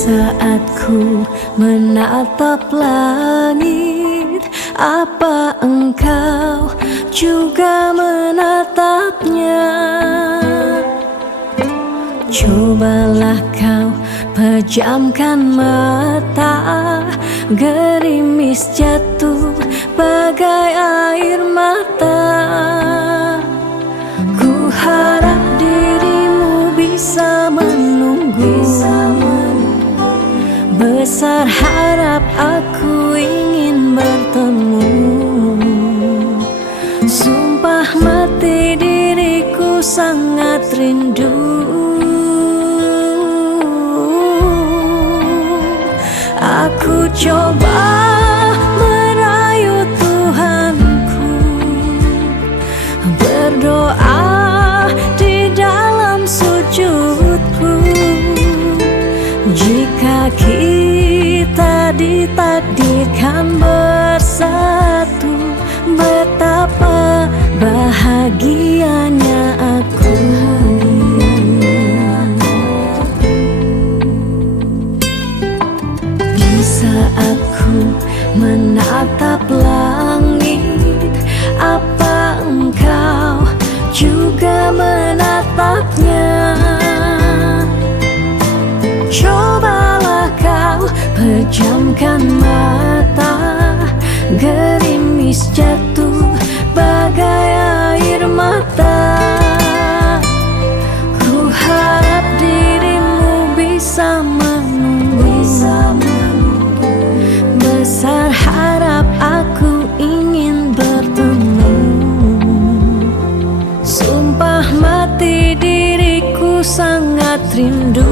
saat ku menatap langit, apa engkau juga menatapnya? Cobalah kau pejamkan mata, gerimis jatuh bagai air mata. Ku harap dirimu bisa menunggu, besar harap aku ingin bertemu. Sumpah mati diriku sangat rindu. Aku coba merayu Tuhanku, berdoa di dalam sujudku. Jika kita ditakdirkan bersatu, betapa bahagianya aku. Di saat ku menatap langit, apa engkau juga menatapnya? Cobalah kau pejamkan mata, gerimis jatuh bagai air mata. Ku harap dirimu bisa menunggu, besar harap aku ingin bertemu. Sumpah mati diriku sangat rindu.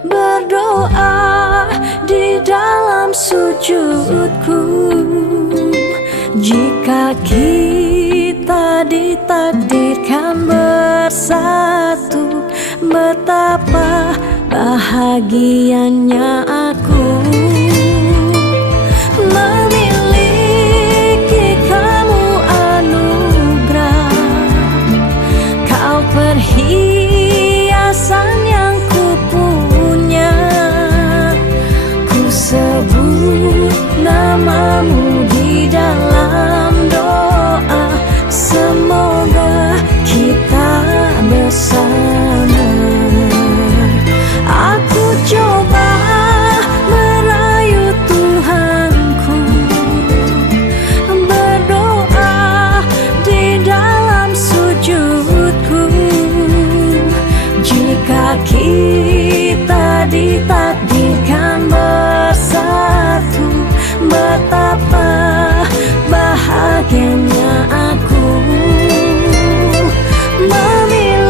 Berdoa di dalam sujudku. Jika kita ditakdirkan bersatu, betapa bahagianya aku. Memiliki kamu anugerah, kau perhiasan yang kupunya. Ku sebut namamu di dalam doa, semoga kita bersama. Aku coba merayu Tuhanku, berdoa di dalam sujudku. Jika kita ditakdirkan bersatu, betapa bahagianya aku. Memiliki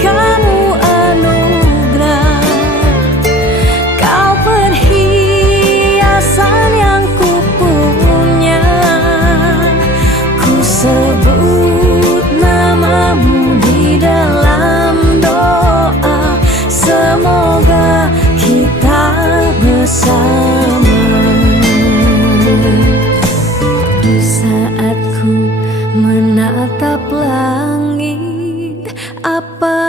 kamu anugerah, kau perhiasan yang kupunya. Ku sebut namamu di dalam doa, semoga kita bersama. Di saat ku menatap langit, apa